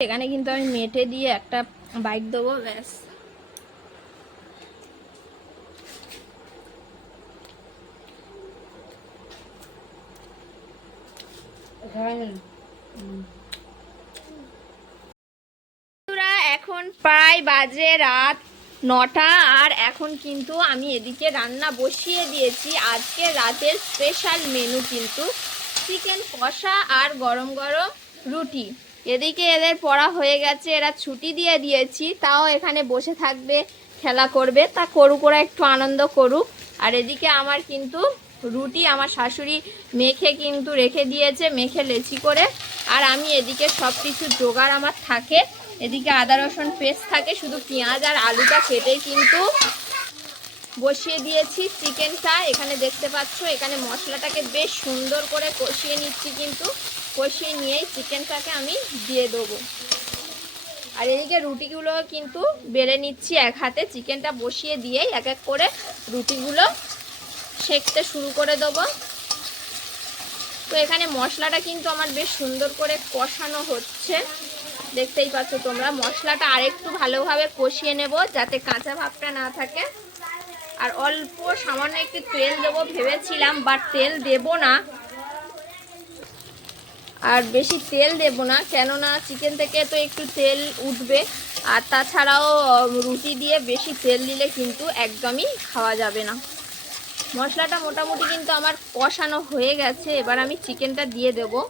এখানে কিন্তু আমি মেটে দিয়ে একটা বাইক দেবো, ব্যাস। এখন প্রায় বাজে রাত নটা, আর এখন কিন্তু আমি এদিকে রান্না বসিয়ে দিয়েছি। আজকে রাতের স্পেশাল মেনু কিন্তু চিকেন কষা আর গরম গরম রুটি। এদিকে এদের পড়া হয়ে গেছে, এরা ছুটি দিয়ে দিয়েছি, তাও এখানে বসে থাকবে, খেলা করবে, তা করুক, ওরা একটু আনন্দ করুক। আর এদিকে আমার কিন্তু রুটি আমার শাশুড়ি মেখে কিন্তু রেখে দিয়েছে, মেখে লেচি করে। আর আমি এদিকে সব কিছু জোগাড় আমার থাকে। এদিকে আদা, রসুন পেস্ট থাকে, শুধু পেঁয়াজ আর আলুটা কেটে কিন্তু বসিয়ে দিয়েছি চিকেনটা। এখানে দেখতে পাচ্ছ, এখানে মশলাটাকে বেশ সুন্দর করে কষিয়ে নিচ্ছি কিন্তু। কষিয়ে নিয়েই চিকেনটাকে আমি দিয়ে দেবো। আর এদিকে রুটিগুলো কিন্তু বেড়ে নিচ্ছি এক হাতে। চিকেনটা বসিয়ে দিয়েই এক এক করে রুটিগুলো সেঁকতে শুরু করে দেবো। তো এখানে মশলাটা কিন্তু আমার বেশ সুন্দর করে কষানো হচ্ছে। দেখতেই পাচ্ছ তোমরা, মশলাটা আরেকটু ভালোভাবে কষিয়ে নেব যাতে কাঁচা ভাবটা না থাকে। আর অল্প সামান্য একটু তেল দেবো, ভেবেছিলাম বাট তেল দেব না। আর বেশি তেল দেব না, কেননা চিকেন থেকে তো একটু তেল উঠবে। আর তাছাড়াও রুটি দিয়ে বেশি তেল দিলে কিন্তু একদমই খাওয়া যাবে না। মশলাটা মোটামুটি কিন্তু আমার কষানো হয়ে গেছে, এবার আমি চিকেনটা দিয়ে দেবো।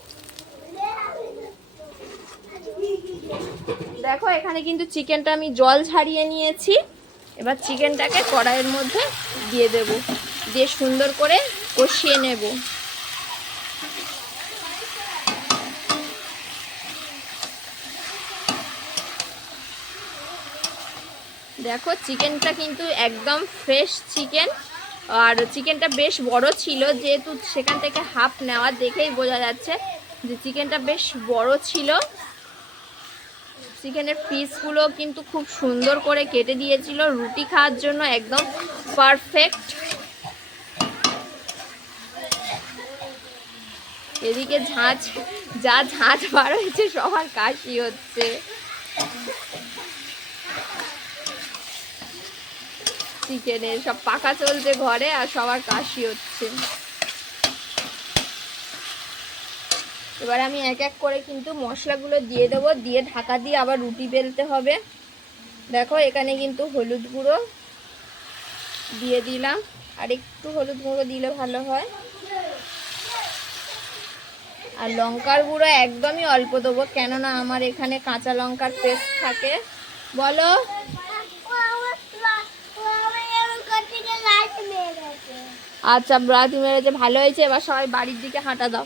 দেখো, এখানে কিন্তু চিকেনটা আমি জল ছাড়িয়ে নিয়েছি। এবার চিকেনটাকে কড়াইয়ের মধ্যে দিয়ে দেব। দিয়ে সুন্দর করে কষিয়ে নেব। দেখো, চিকেনটা কিন্তু একদম ফ্রেশ চিকেন আর চিকেনটা বেশ বড় ছিল, যেহেতু সেখান থেকে হাফ নেওয়া, দেখেই বোঝা যাচ্ছে যে চিকেনটা বেশ বড় ছিল। চিকেনের পিসগুলো কিন্তু খুব সুন্দর করে কেটে দিয়েছিল, রুটি খাওয়ার জন্য একদম পারফেক্ট এদিকে ঝাঁঝ যা ঝাঁঝ বার হয়েছে, সবার কাশি হচ্ছে। চিকেনের সব পাকা চলছে ঘরে আর সবার কাশি হচ্ছে। এবার আমি এক এক করে কিন্তু মশলাগুলো দিয়ে দেবো, দিয়ে ঢাকা দিয়ে আবার রুটি বেলতে হবে। দেখো, এখানে কিন্তু হলুদ গুঁড়ো দিয়ে দিলাম। আর একটু হলুদ গুঁড়ো দিলে ভালো হয়। আর লঙ্কার গুঁড়ো একদমই অল্প দেবো, কেননা আমার এখানে কাঁচা লঙ্কার পেস্ট থাকে। বলো? আচ্ছা ব্রাতি মেরেছে ভালো হয়েছে এবার সবাই বাড়ির দিকে হাঁটা দাও।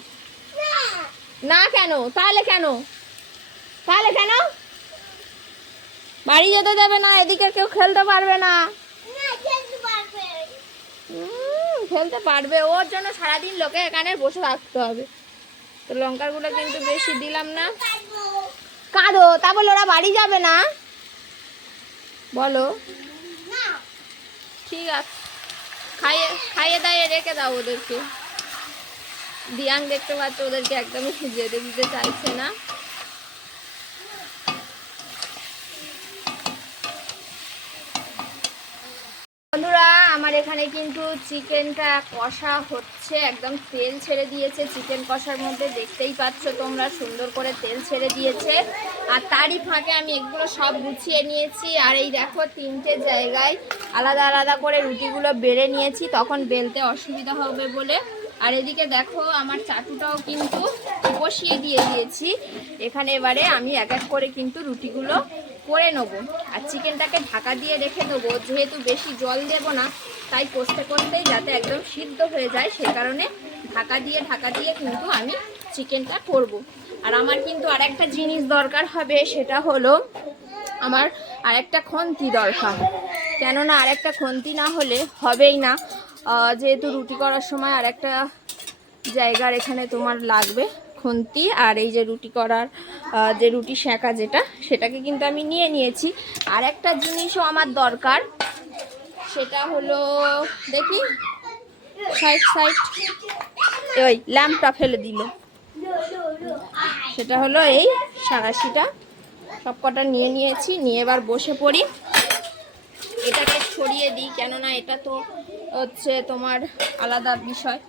না কেন? তাহলে কেন? তাহলে কেন? বাড়ি যেতে দেবে না এদিকে কেউ খেলতে পারবে না। খেলতে পারবে। ওর জন্য সারাদিন লোকে এখানে বসে থাকতে হবে। তো লঙ্কারগুলো কিন্তু বেশি দিলাম না। কাঁদো তা বলে ওরা বাড়ি যাবে না? বলো। ঠিক আছে। খাইয়ে খাইয়ে দাইয়ে রেখে দাও ওদেরকে। দিয়াং দেখতে পাচ্ছ ওদেরকে একদমই যেতে দিতে চাইছে না। বন্ধুরা, আমার এখানে কিন্তু চিকেনটা কষা হচ্ছে। একদম তেল ছেড়ে দিয়েছে চিকেন কষার মধ্যে। দেখতেই পাচ্ছ তোমরা, সুন্দর করে তেল ছেড়ে দিয়েছে। আর তারই ফাঁকে আমি এগুলো সব গুছিয়ে নিয়েছি। আর এই দেখো, তিনটে জায়গায় আলাদা আলাদা করে রুটিগুলো বেড়ে নিয়েছি। তখন বেলতে অসুবিধা হবে বলে আর এদিকে দেখো, আমার চাটুটাও কিন্তু বসিয়ে দিয়ে দিয়েছি। এখানে এবারে আমি এক এক করে কিন্তু রুটিগুলো করে নেব। আর চিকেনটাকে ঢাকা দিয়ে রেখে দেবো। যেহেতু বেশি জল দেব না, তাই কষতে কষতেই যাতে একদম সিদ্ধ হয়ে যায়, সে কারণে ঢাকা দিয়ে ঢাকা দিয়ে কিন্তু আমি চিকেনটা করব। আর আমার কিন্তু আরেকটা জিনিস দরকার হবে, সেটা হলো আমার আরেকটা খন্তি দরকার। কেননা আরেকটা খন্তি না হলে হবেই না। যেহেতু রুটি করার সময় আর একটা জায়গার এখানে তোমার লাগবে খুন্তি, আর এই যে রুটি করার যে রুটি সেঁকা যেটা, সেটাকে কিন্তু আমি নিয়ে নিয়েছি। আর একটা জিনিসও আমার দরকার, সেটা হলো, দেখি, সাইড সাইড ওই ল্যাম্পটা ফেলে দিল। সেটা হলো এই সারাশিটা সব কটা নিয়ে নিয়েছি, নিয়ে এবার বসে পড়ি। এটাকে ছড়িয়ে দিই, কেননা এটা তো হচ্ছে তোমার আলাদা বিষয়,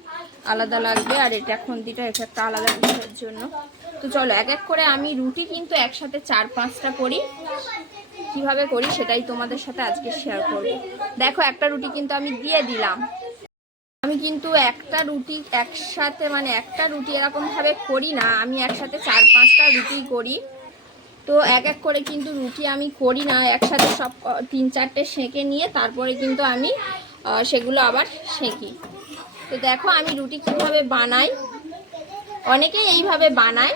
আলাদা লাগবে, আর এটা এখন খন্তিটা এটা একটা আলাদা বিষয়ের জন্য। তো চলো, এক এক করে আমি রুটি কিন্তু একসাথে চার পাঁচটা করি। কীভাবে করি সেটাই তোমাদের সাথে আজকে শেয়ার করব। দেখো, একটা রুটি কিন্তু আমি দিয়ে দিলাম। আমি কিন্তু একটা রুটি একসাথে মানে একটা রুটি এরকমভাবে করি না, আমি একসাথে চার পাঁচটা রুটি করি। তো এক এক করে কিন্তু রুটি আমি করি না, একসাথে সব তিন চারটে সেঁকে নিয়ে তারপরে কিন্তু আমি সেগুলো আবার সেঁকি। তো দেখো আমি রুটি কীভাবে বানাই। অনেকেই এইভাবে বানায়।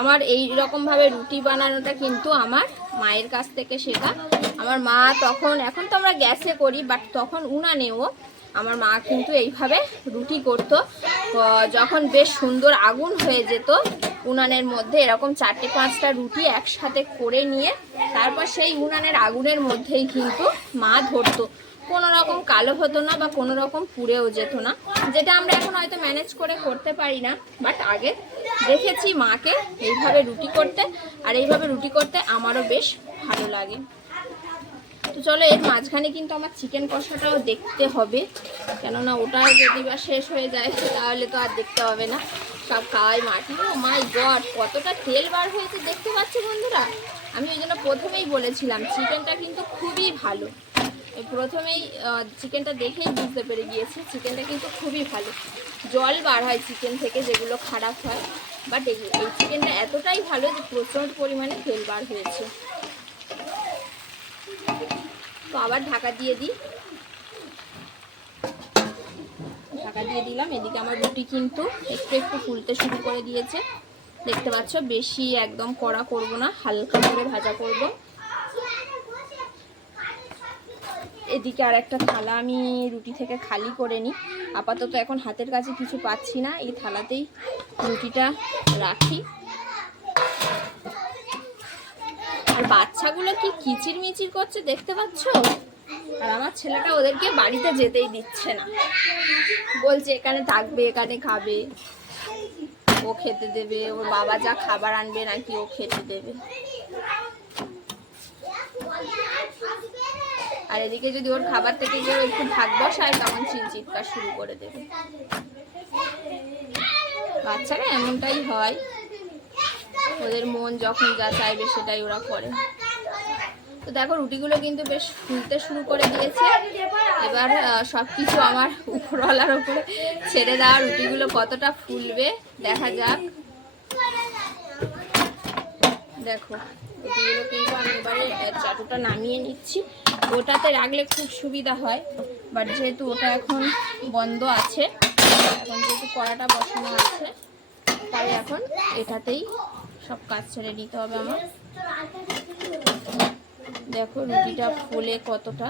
আমার এই রকম ভাবে রুটি বানানোটা কিন্তু আমার মায়ের কাছ থেকে শেখা আমার মা তখন, এখন তো আমরা গ্যাসে করি বাট তখন উনানেও আমার মা কিন্তু এইভাবে রুটি করতো। যখন বেশ সুন্দর আগুন হয়ে যেত, উনানের মধ্যে এরকম চারটে পাঁচটা রুটি একসাথে করে নিয়ে, তারপর সেই উনানের আগুনের মধ্যেই কিন্তু মা ধরতো। কোনো রকম কালো হতো না বা কোনো রকম পুড়েও যেত না, যেটা আমরা এখন হয়তো ম্যানেজ করে করতে পারি না বাট আগে দেখেছি মাকে এইভাবে রুটি করতে, আর এইভাবে রুটি করতে আমারও বেশ ভালো লাগে। তো চলো, এর মাঝখানে কিন্তু আমার চিকেন কষাটাও দেখতে হবে। কেননা ওটাও যদি বা শেষ হয়ে যায়, তাহলে তো আর দেখতে হবে না। সব খাওয়াই মাটি। ও মাই গড, কতটা তেল বার হয়েছে দেখতে পাচ্ছি বন্ধুরা? আমি ওই জন্য প্রথমেই বলেছিলাম চিকেনটা কিন্তু খুবই ভালো। প্রথমেই চিকেনটা দেখেই বুঝতে পেরে গিয়েছি চিকেনটা কিন্তু খুবই ভালো। জল বার হয় চিকেন থেকে, যেগুলো খারাপ হয়। বাট এই চিকেনটা এতটাই ভালো যে প্রচণ্ড পরিমাণে তেল বার হয়েছে। তো আবার ঢাকা দিয়ে দিই। ঢাকা দিয়ে দিলাম। এদিকে আমার রুটি কিন্তু একটু একটু ফুলতে শুরু করে দিয়েছে। দেখতে পাচ্ছ, বেশি একদম কড়া করব না, হালকা করে ভাজা করব। এদিকে আর একটা থালা আমি রুটি থেকে খালি করে নিই। আপাতত এখন হাতের কাছে কিছু পাচ্ছি না, এই থালাতেই রুটিটা রাখি। আর বাচ্চাগুলো কি কিচির মিচির করছে দেখতে পাচ্ছ? আর আমার ছেলেটা ওদেরকে বাড়িতে যেতেই দিচ্ছে না। বলছে, এখানে থাকবে, এখানে খাবে। ও খেতে দেবে, ওর বাবা যা খাবার আনবে নাকি ও খেতে দেবে। আর এদিকে যদি ওর খাবার থেকে গিয়ে একটু ভাগ বসায়, তখন চিনচিৎকার শুরু করে দেবে। বাচ্চারা এমনটাই হয়। ওদের মন যখন যা চাইবে সেটাই ওরা করে। তো দেখো, রুটিগুলো কিন্তু বেশ ফুলতে শুরু করে দিয়েছে। এবার সব কিছু আমার উপরওয়ালার উপরে ছেড়ে দেওয়া রুটিগুলো কতটা ফুলবে, দেখা যাক। দেখো, রুটিগুলো কিন্তু আমি এবারে চাটুটা নামিয়ে নিচ্ছি। ওটাতে রাখলে খুব সুবিধা হয়, বাট যেহেতু ওটা এখন বন্ধ আছে, এখন যেহেতু কড়াটা বসানো আছে, তাই এখন এটাতেই সব কাজ ছেড়ে নিতে হবে আমার। দেখো রুটিটা ফুলে কতটা।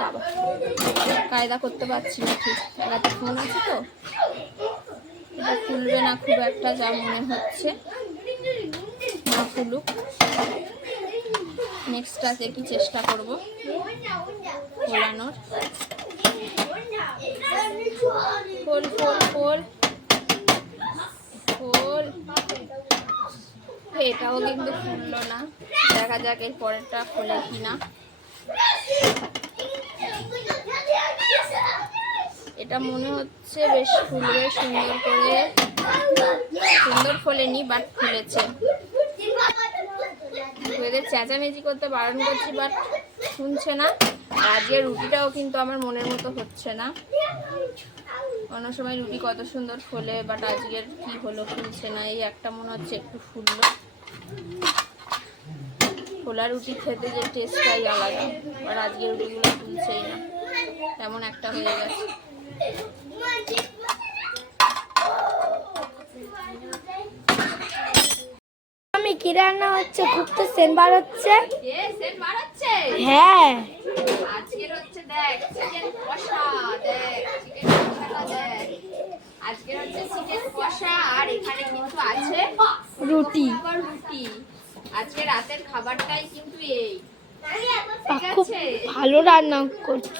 বাবা কায়দা করতে পারছি না ঠিক। রাতে ফোন আছে তো। এটা ফুলবে না খুব একটা যা মনে হচ্ছে। না ফুলুক। নেক্সটটাতে কি চেষ্টা করব ফোলানোর। ফোল ফোল ফোল ফোল। এটাও কিন্তু ফুললো না। দেখা যাক এর পরেরটা ফুলে কিনা। এটা মনে হচ্ছে বেশ ফুলবে, সুন্দর করে। সুন্দর ফোলেনি বাট ফুলেছে। এদের চেঁচামেচি করতে বারণ করছি বাট শুনছে না। আজকে রুটিটাও কিন্তু আমার মনের মতো হচ্ছে না। অন্য সময় রুটি কত সুন্দর ফোলে বাট আজকের কি হলো ফুলছে না এই একটা মনে হচ্ছে একটু ফুললো। ফোলা রুটি খেতে যে টেস্টটাই আলাদা আর আজকের রুটিগুলো ফুলছেই না। এমন একটা হয়ে গেছে। আমি কি রান্না হচ্ছে খুব তো সেন বার হচ্ছে? হ্যাঁ। আজকের হচ্ছে দেখ চিকেন কষা দেখ চিকেন আজকের হচ্ছে চিকেন কষা আর এখানে কিন্তু আছে রুটি। আবার রুটি। আজকে রাতের খাবারটাই কিন্তু এই। খুব ভালো রান্না করছ।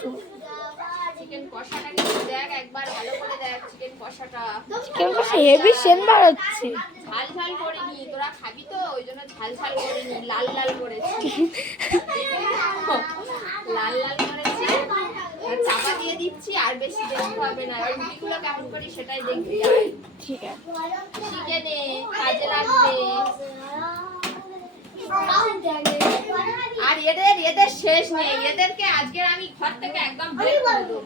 চিকেন কষাটা কিন্তু দেখ একবার ভালো করে দেখ চিকেন কষাটা চিকেন কষা হেভি সেন বার হচ্ছে ঝাল ঝাল করিনি তোরা খাবি তো ওই জন্য ঝাল ঝাল করিনি লাল লাল করেছি। লাল লাল আর চাপা দিয়ে দিচ্ছি আর বেশি দেখতে হবে না। রুটিগুলো কেমন করি সেটাই দেখবি আয়। ঠিক আছে। শিখে নে কাজে লাগবে। আর এদের এদের শেষ নেই। এদেরকে আজকের আমি ঘর থেকে একদম বের করে দেবো।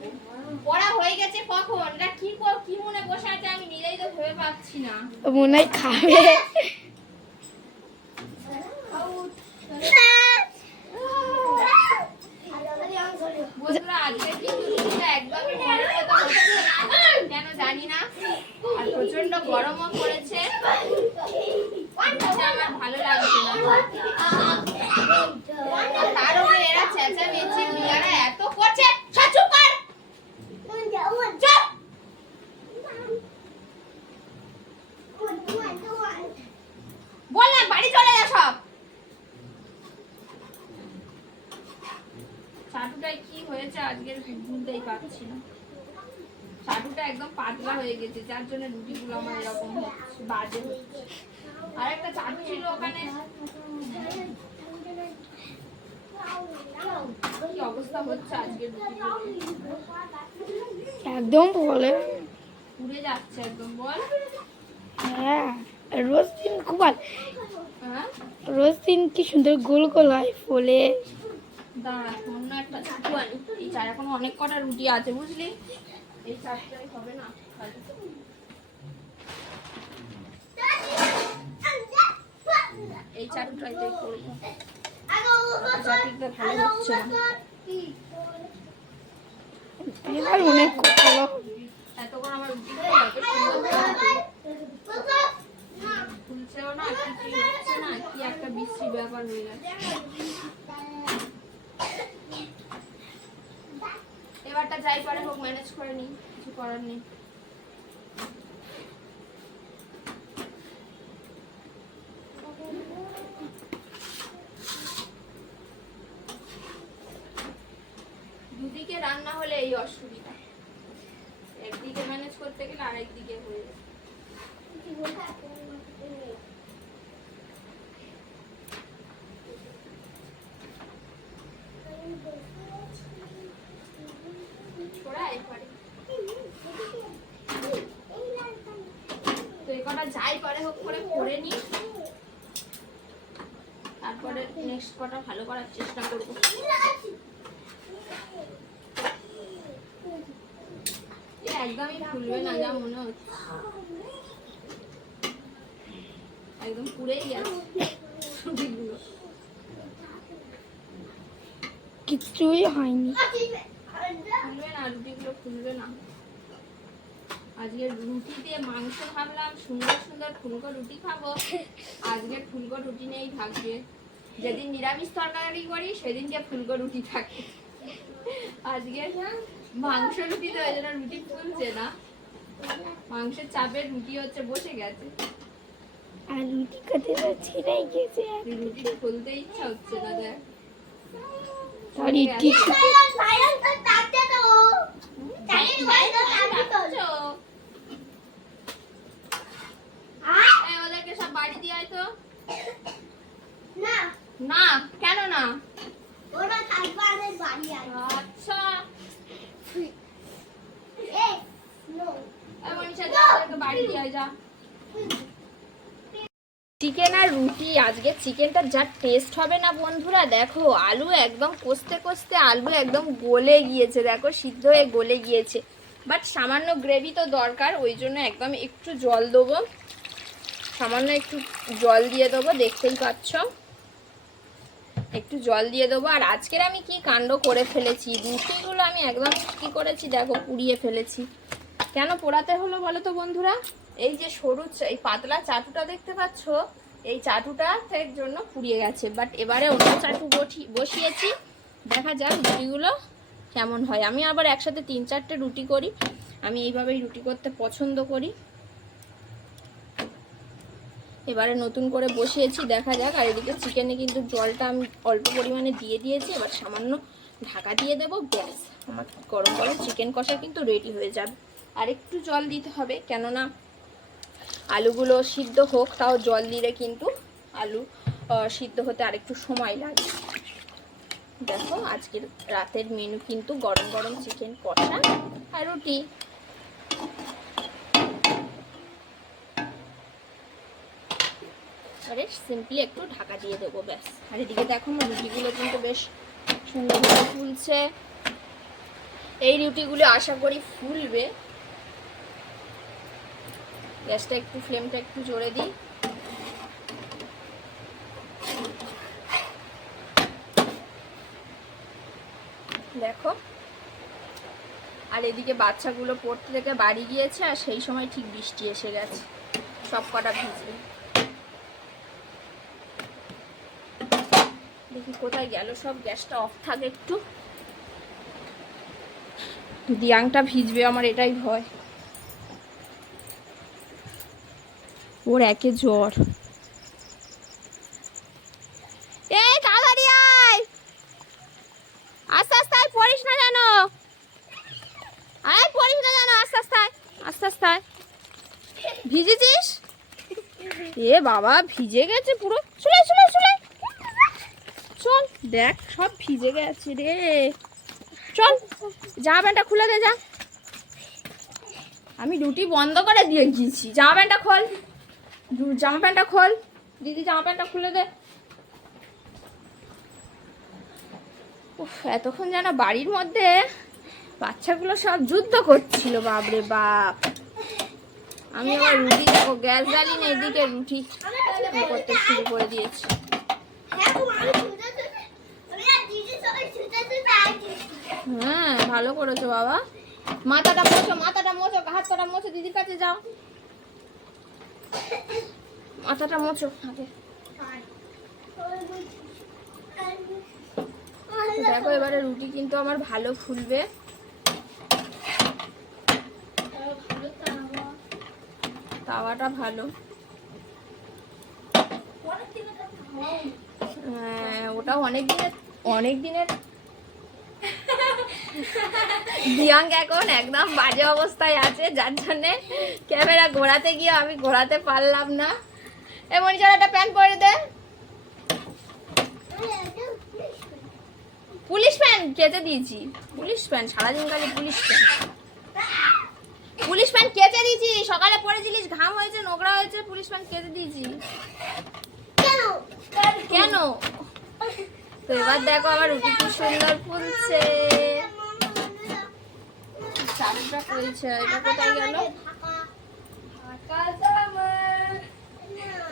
পড়া হয়ে গেছে কখন? এরা কি কর- কি মনে বসে আছে আমি নিজেই তো ভেবে পাচ্ছি না। মনে হয় খাবে। বন্ধুরা আজকে কিন্তু রুটিটা কেন জানি না। আর গরমও পড়েছে। আমার ভালো লাগছে না আর তার উপরে এরা চেঁচামেচি মিয়ারা এত করছে সব চুপ কর চুপ বললাম বাড়ি চলে যা সব চাটুটায় কি হয়েছে আজকের পারছি না। চাটুটা একদম পাতলা হয়ে গেছে যার জন্য রুটিগুলো আমার এরকম হচ্ছে বাজে হচ্ছে। আর একটা চাটু ছিল ওখানে। কি অবস্থা হচ্ছে একদম বলে। পুড়ে যাচ্ছে একদম বল। হ্যাঁ রোজ দিন খুব ভালো হ্যাঁ? রোজ দিন কি সুন্দর গোল গোল হয় ফলে। দাঁড়া একটা চাটু আনি এই চার এখন অনেক কটা রুটি আছে বুঝলি? এই চারটাই হবে না। এই চাটুটাই করব। চাটুটা ভালো হচ্ছে না। এবার ভালো এতক্ষণ আমার সুন্দর ফুলছেও না কিছুই হচ্ছে না কি একটা বিশ্রী ব্যাপার হয়ে যাচ্ছে এবারটা যাই পারে হোক ম্যানেজ করে নিই কিছু করার নেই দুদিকে রান্না হলে এই অসুবিধা একদিকে ম্যানেজ করতে গেলে আরেক দিকে হয়ে যায় ছোড়া এরপরে তো এ কটা যাই করে হোক করে করে নি। তারপরে নেক্সট কটা ভালো করার চেষ্টা করব। একদমই ফুলবে না যা মনে হচ্ছে। একদম পুড়েই গেছে কিচ্ছুই হয়নি। ফুলবে না রুটিগুলো ফুলবে না। আজকে রুটি দিয়ে মাংস ভাবলাম সুন্দর সুন্দর ফুলকো রুটি খাব আজকে ফুলকো রুটি নেই থাকবে যেদিন নিরামিষ তরকারি করি সেদিনকে ফুলকো রুটি থাকে আজকে মাংস রুটি তো ওই জন্য রুটি ফুলছে না মাংসের চাপে রুটি হচ্ছে বসে গেছে আর রুটি খেতে তো ছিঁড়েই গেছে রুটি ফুলতে ইচ্ছা হচ্ছে না দেখ এই, ওদেরকে সব বাড়ি দিয়ে আয় তো। না। কেন না? আচ্ছা। এই মনীষা যা বাড়ি দিয়ে আয় যা। চিকেন আর রুটি আজকে চিকেনটা যা টেস্ট হবে না বন্ধুরা দেখো আলু একদম কষতে কষতে আলু একদম গলে গিয়েছে দেখো সিদ্ধ হয়ে গলে গিয়েছে। বাট সামান্য গ্রেভি তো দরকার ওই জন্য একদম একটু জল দেবো। সামান্য একটু জল দিয়ে দেবো, দেখতেই পাচ্ছ। একটু জল দিয়ে দেবো। আর আজকের আমি কি কাণ্ড করে ফেলেছি? রুটিগুলো আমি একদম কি করেছি দেখো, পুড়িয়ে ফেলেছি। কেন পোড়াতে হলো বলো তো বন্ধুরা? এই যে সরু এই পাতলা চাটুটা দেখতে পাচ্ছ? এই চাটুটা এর জন্য পুড়িয়ে গেছে। বাট এবারে অন্য চাটু বসি- বসিয়েছি। দেখা যাক রুটিগুলো কেমন হয়। আমি আবার একসাথে তিন চারটে রুটি করি। আমি এইভাবেই রুটি করতে পছন্দ করি। এবারে নতুন করে বসিয়েছি, দেখা যাক। আর এদিকে চিকেনে কিন্তু জলটা আমি অল্প পরিমাণে দিয়ে দিয়েছি। এবার সামান্য ঢাকা দিয়ে দেবো। গ্যাস, আমার গরম গরম চিকেন কষা কিন্তু রেডি হয়ে যাবে। আর একটু জল দিতে হবে, কেননা আলুগুলো সিদ্ধ হোক, তাও জল দিলে কিন্তু আলু সিদ্ধ হতে আরেকটু সময় লাগে। দেখো, আজকের রাতের মেনু কিন্তু গরম গরম চিকেন কষা আর রুটি। আরে সিম্পলি একটু ঢাকা দিয়ে দেবো, ব্যাস। আর এদিকে দেখো আমার রুটিগুলো কিন্তু বেশ সুন্দরভাবে ফুলছে। এই রুটিগুলো আশা করি ফুলবে। গ্যাসটা একটু, ফ্লেমটা একটু জোরে দিই। দেখো। আর এদিকে বাচ্চাগুলো পড়তে থেকে বাড়ি গিয়েছে, আর সেই সময় ঠিক বৃষ্টি এসে গেছে। সব কটা ভিজবে কোথায় গেল? সব গ্যাসটা অফ থাকে একটু। দিয়াংটা ভিজবে আমার এটাই ভয়। ওর একে জ্বর। এই আয়! আস্তে আস্তে, আয়, পড়িস না আয়, পড়িস না জানো আস্তে আস্তে, আয়, আস্তে আস্তে, আয়। ভিজেছিস? এ বাবা, ভিজে গেছে পুরো। চল, দেখ, সব ভিজে গেছে রে। চল জামা প্যান্টটা খুলে দে, যা। আমি রুটি বন্ধ করে দিয়ে গিয়েছি। জামা প্যান্টটা খোল। জামা প্যান্টটা খোল। দিদি, জামা প্যান্টটা খুলে দে। এতক্ষণ যেন বাড়ির মধ্যে বাচ্চাগুলো সব যুদ্ধ করছিল, বাপরে বাপ। আমি আবার রুটি দেখো, গ্যাস জ্বালিয়ে না, এদিকে রুটি করতে শুরু করে দিয়েছি। হ্যাঁ ভালো করেছ বাবা। মাথাটা মোছো মাথাটা মোছো হাত পাটা মোছো, দিদির কাছে যাও। মাথাটা মোছো আগে। দেখো এবারে রুটি কিন্তু আমার ভালো ফুলবে। তাওয়াটা ভালো। হ্যাঁ ওটা অনেক দিনের অনেক দিনের দিয়াঙ্গ এখন একদম বাজে অবস্থায় আছে, যার জন্যে ক্যামেরা ঘোরাতে গিয়ে আমি ঘোরাতে পারলাম না। এ মনিচার একটা প্যান্ট পরে দে। পুলিশ প্যান্ট কেচে দিয়েছি। পুলিশ প্যান্ট, সারাদিন কালে পুলিশ প্যান্ট। পুলিশ প্যান্ট কেচে দিয়েছি, সকালে পরেছিলিস ঘাম হয়েছে, নোংরা হয়েছে, পুলিশ প্যান্ট কেচে দিয়েছি। কেন? তো এবার দেখো আমার রুটি সুন্দর ফুলছে। চারটা ফুলছে এটা কোথায় গেল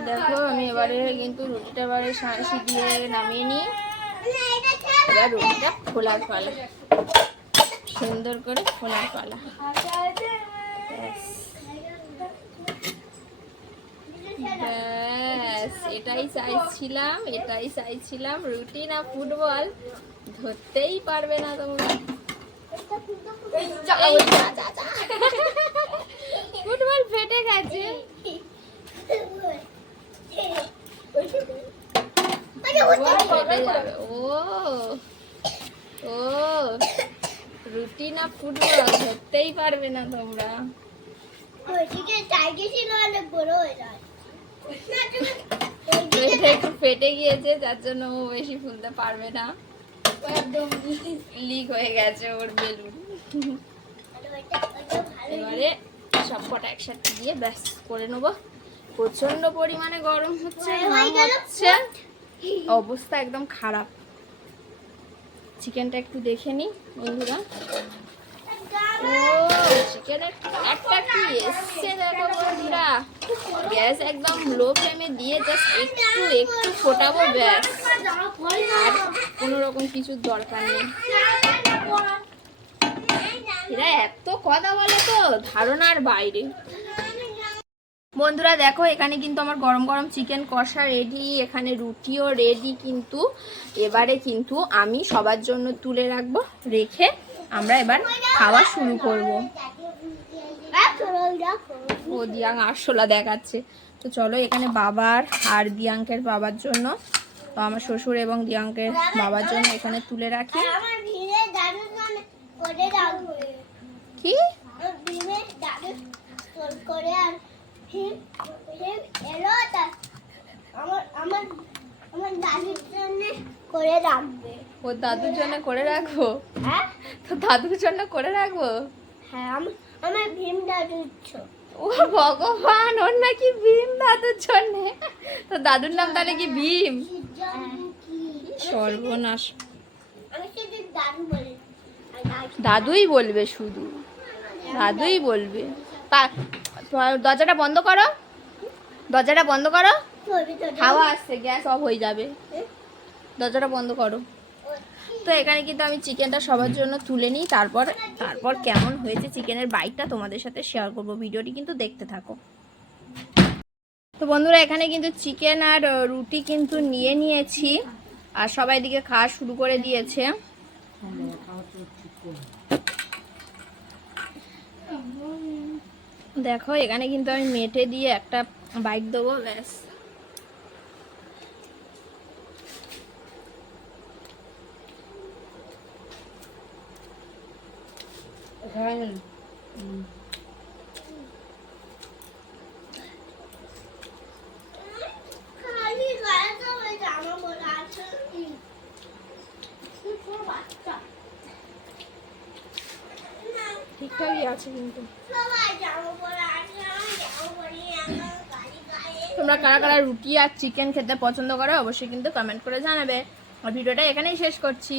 দেখো, আমি এবারে কিন্তু রুটিটা এবারে সাঁড়ি দিয়ে নামিয়ে নিই এবার রুটিটা খোলার পালা সুন্দর করে খোলার পালা ব্যাস। এটাই চাইছিলাম এটাই চাইছিলাম, রুটি না ফুটবল ধরতেই পারবে না তোমরা। ফুটবল ফেটে গেছে। ও রুটি না ফুটবল ধরতেই পারবে না তোমরা। একটু ফেটে গিয়েছে যার জন্য ও বেশি ফুলতে পারবে না। লিক হয়ে গেছে ওর বেলুন এবারে সব কটা একসাথে দিয়ে ব্যাস করে নেব। প্রচণ্ড পরিমাণে গরম হচ্ছে হচ্ছে। অবস্থা একদম খারাপ। চিকেনটা একটু দেখে নি বন্ধুরা। ও একটা কি এসছে দেখো বন্ধুরা গ্যাস একদম লো ফ্লেমে দিয়ে জাস্ট একটু একটু ফোটাবো ব্যাস আর কোনো রকম কিছুর দরকার নেই এরা এত কথা বলে তো ধারণার বাইরে বন্ধুরা দেখো, এখানে কিন্তু আমার গরম গরম চিকেন কষা রেডি এখানে রুটিও রেডি কিন্তু এবারে কিন্তু আমি সবার জন্য তুলে রাখব, রেখে আমরা এবার খাওয়া শুরু করব। ও দিয়াং আরশোলা দেখাচ্ছে। তো চলো এখানে বাবার আর দিয়াঙ্কের বাবার জন্য তো আমার শ্বশুর এবং দিয়াঙ্কের বাবার জন্য এখানে তুলে রাখি। আমি কি? ও দাদুর জন্য করে রাখব? হ্যাঁ? তো দাদুর জন্য করে রাখব? হ্যাঁ আমার আমার ভীম দাদুর ও ভগবান ওর নাকি ভীম দাদুর জন্য। তো দাদুর নাম তাহলে কি ভীম? সর্বনাশ। দাদুই বলবে শুধু। দাদুই বলবে। দরজাটা বন্ধ করো। দরজাটা বন্ধ করো। হাওয়া আসছে গ্যাস অফ হয়ে যাবে। দরজাটা বন্ধ করো। তো এখানে কিন্তু আমি চিকেনটা সবার জন্য তুলে নিই। তারপর তারপর কেমন হয়েছে চিকেনের বাইকটা তোমাদের সাথে শেয়ার করব। ভিডিওটি কিন্তু দেখতে থাকো। তো বন্ধুরা এখানে কিন্তু চিকেন আর রুটি কিন্তু নিয়ে নিয়েছি। আর সবাই দিকে খাওয়া শুরু করে দিয়েছে। দেখো এখানে কিন্তু আমি মেটে দিয়ে একটা বাইক দেবো ব্যাস খালি গায়ে তো ওই জামা পরা আছে ছোট বাচ্চা না ঠিকঠাকই আছে কিন্তু তোমরা কারা কারা রুটি আর চিকেন খেতে পছন্দ করো অবশ্যই কিন্তু কমেন্ট করে জানাবে। আর ভিডিওটা এখানেই শেষ করছি।